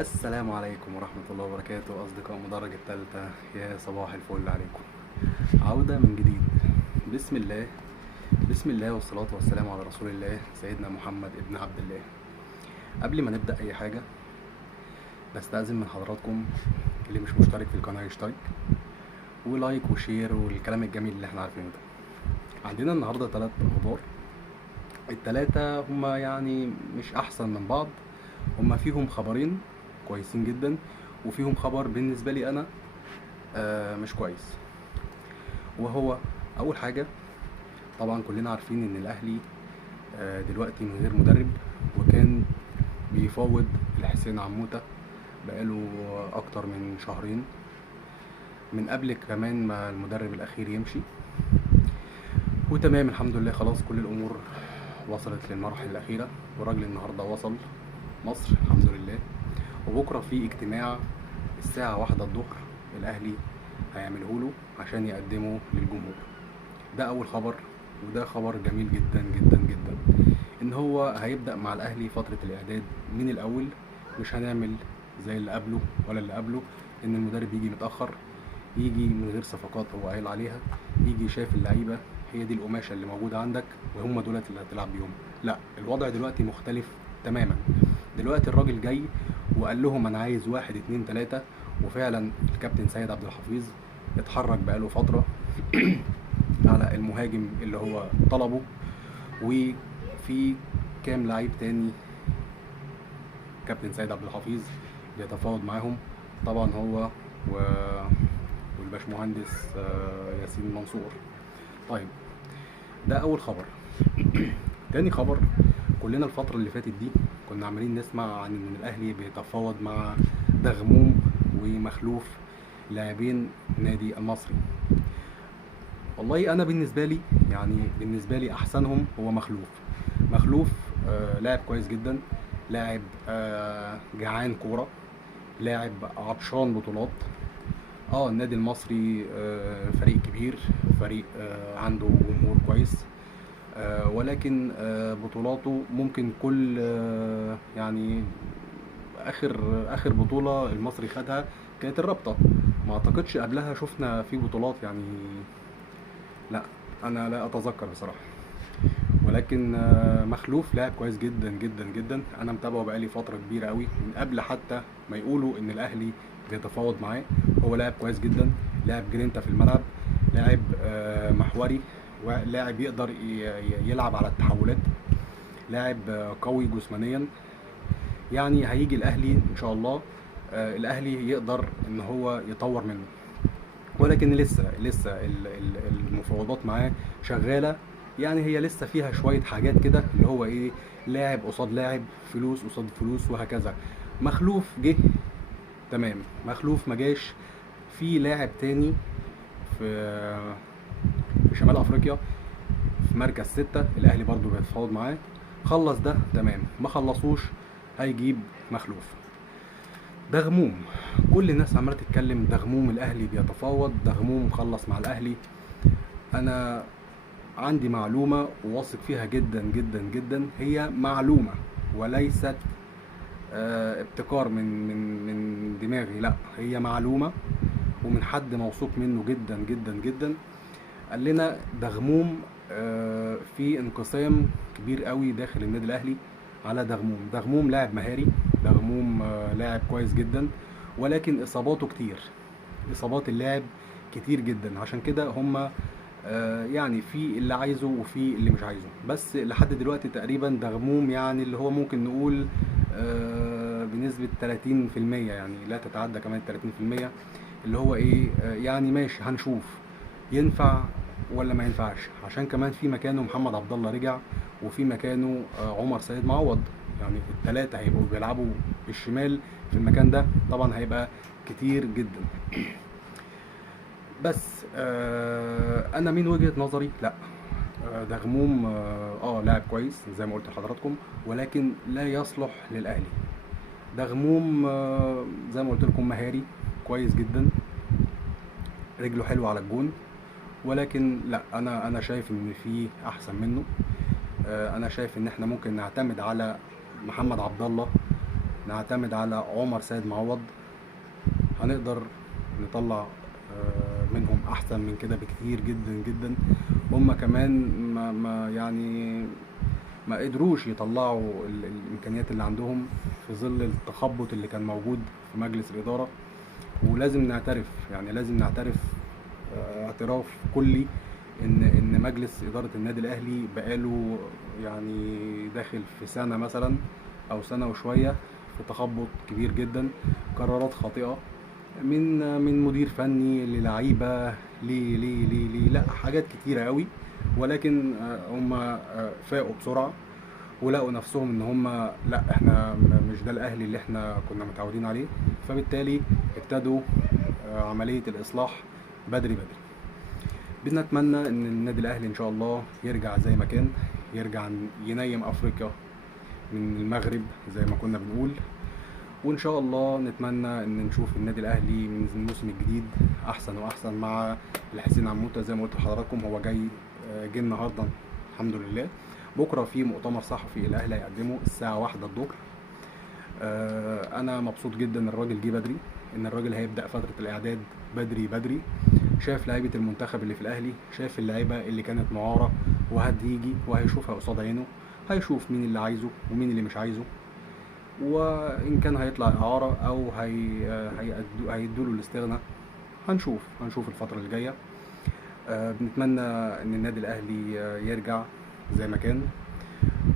السلام عليكم ورحمة الله وبركاته أصدقاء مدرج التالتة، يا صباح الفل عليكم. عودة من جديد. بسم الله بسم الله والصلاة والسلام على رسول الله سيدنا محمد ابن عبد الله. قبل ما نبدأ أي حاجة بستأذن من حضراتكم اللي مش مشترك في القناة يشترك ولايك وشير والكلام الجميل اللي احنا عارفينه ده. عندنا النهاردة 3 أخبار، التلاتة هما يعني مش أحسن من بعض، هما فيهم خبرين كويسين جدا وفيهم خبر بالنسبة لي أنا مش كويس. وهو أول حاجة، طبعا كلنا عارفين إن الأهلي دلوقتي من غير مدرب، وكان بيفاوض الحسين عموتة بقاله أكتر من شهرين، من قبل كمان ما المدرب الأخير يمشي. وتمام الحمد لله، خلاص كل الأمور وصلت للمراحل الأخيرة، والراجل النهاردة وصل مصر الحمد لله. وبكرة في اجتماع الساعة 1 الظهر الأهلي هيعمله له عشان يقدمه للجمهور. ده أول خبر، وده خبر جميل جدا جدا جدا، إن هو هيبدأ مع الأهلي فترة الإعداد من الأول. مش هنعمل زي اللي قبله ولا اللي قبله، إن المدرب يجي متأخر، يجي من غير صفقات هو قايل عليها، يجي شايف اللعيبة هي دي القماشة اللي موجودة عندك وهم دولت اللي هتلعب بيهم. لا، الوضع دلوقتي مختلف تماما. دلوقتي الراجل جاي وقال لهم انا عايز 1 2 3، وفعلا الكابتن سيد عبد الحفيظ اتحرك بقاله فترة على المهاجم اللي هو طلبه، وفي كام لعيب تاني كابتن سيد عبد الحفيظ بيتفاوض معاهم، طبعا هو والباشمهندس ياسين منصور. طيب، ده اول خبر. تاني خبر، كلنا الفترة اللي فاتت دي كنا عمالين نسمع عن ان الاهلي بيتفاوض مع دغموم ومخلوف، لاعبين نادي المصري. والله انا بالنسبة لي احسنهم هو مخلوف لاعب كويس جدا، لاعب جعان كورة، لاعب عطشان بطولات. النادي المصري فريق كبير، فريق عنده جمهور كويس، ولكن بطولاته ممكن كل يعني اخر بطولة المصري خدها كانت الرابطة. ما اعتقدش قبلها شفنا في بطولات يعني، لا انا لا اتذكر بصراحة. ولكن مخلوف لاعب كويس جدا جدا جدا، انا متابعه بقالي فترة كبيرة قوي من قبل حتى ما يقولوا ان الاهلي بيتفاوض معاه. هو لاعب كويس جدا، لاعب جرينتا في الملعب، لاعب محوري، ولاعب يقدر يلعب على التحولات، لاعب قوي جسمانيا. يعني هيجي الاهلي ان شاء الله، الاهلي يقدر ان هو يطور منه. ولكن لسه المفاوضات معاه شغاله، يعني هي لسه فيها شويه حاجات كده، اللي هو ايه، لاعب قصاد لاعب، فلوس قصاد فلوس، وهكذا. مخلوف جه تمام، مخلوف ما جاش. في لاعب تاني في شمال افريقيا في مركز 6 الاهلي برضو بيتفاوض معاه، خلص ده تمام، ما خلصوش هيجيب مخلوف. دغموم، كل الناس عماله تتكلم دغموم الاهلي بيتفاوض، دغموم خلص مع الاهلي. انا عندي معلومه وواثق فيها جدا جدا جدا، هي معلومه وليست ابتكار من دماغي، لا هي معلومه ومن حد موثوق منه جدا جدا جدا. قال لنا دغموم في انقسام كبير قوي داخل النادي الاهلي على دغموم لاعب مهاري، دغموم لاعب كويس جدا، ولكن اصاباته كتير، اصابات اللاعب كتير جدا. عشان كده هم يعني في اللي عايزه وفي اللي مش عايزه. بس لحد دلوقتي تقريبا دغموم يعني اللي هو ممكن نقول بنسبة 30%، يعني لا تتعدى كمان 30%، اللي هو ايه يعني ماشي، هنشوف ينفع ولا ما ينفعش. عشان كمان في مكانه محمد عبد الله رجع، وفي مكانه عمر سيد معوض، يعني الثلاثه هيبقوا بيلعبوا بالشمال في المكان ده، طبعا هيبقى كتير جدا. بس انا من وجهة نظري لا، دغموم لاعب كويس زي ما قلت لحضراتكم، ولكن لا يصلح للاهلي. دغموم زي ما قلت لكم مهاري كويس جدا، رجله حلوه على الجون، ولكن لا، انا شايف ان في احسن منه. انا شايف ان احنا ممكن نعتمد على محمد عبد الله نعتمد على عمر سيد معوض، هنقدر نطلع منهم احسن من كده بكتير جدا جدا. هم كمان يعني ما قدروش يطلعوا الامكانيات اللي عندهم في ظل التخبط اللي كان موجود في مجلس الاداره. ولازم نعترف، يعني لازم نعترف اعتراف كلي ان مجلس اداره النادي الاهلي بقاله يعني داخل في سنه مثلا او سنه وشويه في تخبط كبير جدا، قرارات خاطئه من مدير فني للعيبه ليه لا حاجات كتيره قوي. ولكن هم فاقوا بسرعه ولقوا نفسهم ان هم لا احنا مش ده الاهلي اللي احنا كنا متعودين عليه، فبالتالي ابتدوا عمليه الاصلاح بدري بدري. بنتمنى ان النادي الاهلي ان شاء الله يرجع زي ما كان، يرجع ينيم افريقيا من المغرب زي ما كنا بنقول. وان شاء الله نتمنى ان نشوف النادي الاهلي من الموسم الجديد احسن واحسن مع الحسين عموته. زي ما قلت لحضراتكم هو جه النهارده الحمد لله. بكره في مؤتمر صحفي الاهلي هيقدمه الساعه 1 الظهر. انا مبسوط جدا ان الراجل جه بدري، ان الراجل هيبدا فتره الاعداد بدري بدري. شاف لعيبه المنتخب اللي في الاهلي، شاف اللعيبه اللي كانت معاره وهتيجي وهيشوفها قصاد عينه، هيشوف مين اللي عايزه ومين اللي مش عايزه، وان كان هيطلع اعاره او هيدوا له الاستغناء. هنشوف الفتره اللي جايه. بنتمنى ان النادي الاهلي يرجع زي ما كان.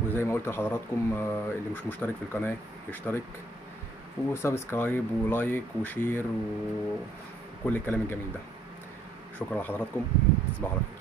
وزي ما قلت لحضراتكم اللي مش مشترك في القناه يشترك وسبسكرايب ولايك وشير وكل الكلام الجميل ده. شكرا لحضراتكم، تصبحوا على خير.